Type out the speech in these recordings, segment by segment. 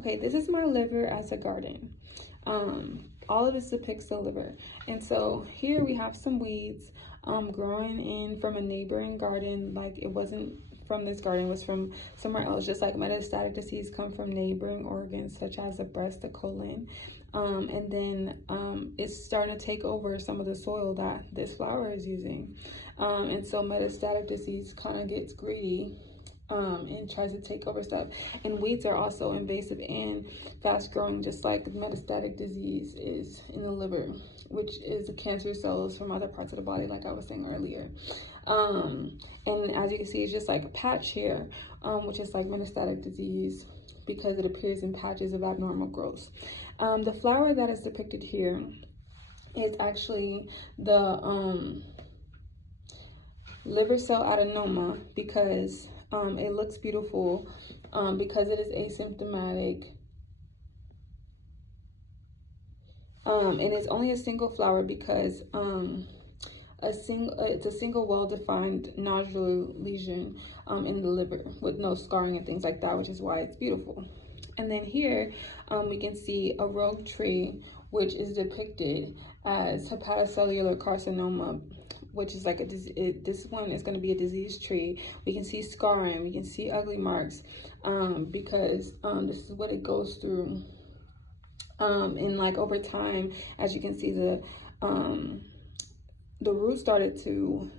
Okay, this is my liver as a garden. All of this depicts the liver. And so here we have some weeds growing in from a neighboring garden. Like it wasn't from this garden, it was from somewhere else. Just like metastatic disease come from neighboring organs such as the breast, the colon. And then it's starting to take over some of the soil that this flower is using. And so metastatic disease kind of gets greedy and tries to take over stuff. And weeds are also invasive and fast growing, just like metastatic disease is in the liver, which is the cancer cells from other parts of the body, like I was saying earlier. And as you can see, it's just like a patch here, which is like metastatic disease because it appears in patches of abnormal growth. The flower that is depicted here is actually the liver cell adenoma because it looks beautiful because it is asymptomatic. And it's only a single flower because it's a single well-defined nodular lesion in the liver with no scarring and things like that, which is why it's beautiful. And then here we can see a rogue tree, which is depicted as hepatocellular carcinoma, which is like this one is going to be a diseased tree. We can see scarring, we can see ugly marks because this is what it goes through. And like over time, as you can see, the roots started to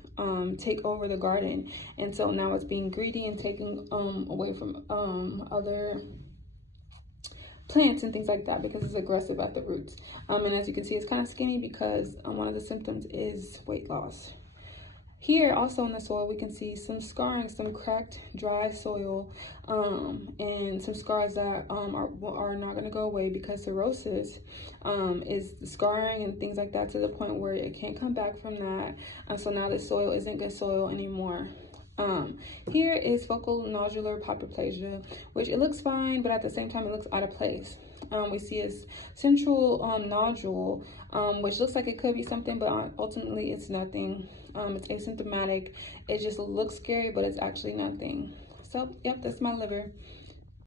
take over the garden, and so now it's being greedy and taking away from other plants and things like that because it's aggressive at the roots. And as you can see, it's kind of skinny because one of the symptoms is weight loss. Here also in the soil we can see some scarring, some cracked dry soil, and some scars that are not going to go away because cirrhosis is scarring and things like that to the point where it can't come back from that. So now the soil isn't good soil anymore. Here is focal nodular hyperplasia, which it looks fine, but at the same time it looks out of place. We see a central nodule, which looks like it could be something, but ultimately it's nothing. It's asymptomatic. It just looks scary, but it's actually nothing. So, yep, that's my liver.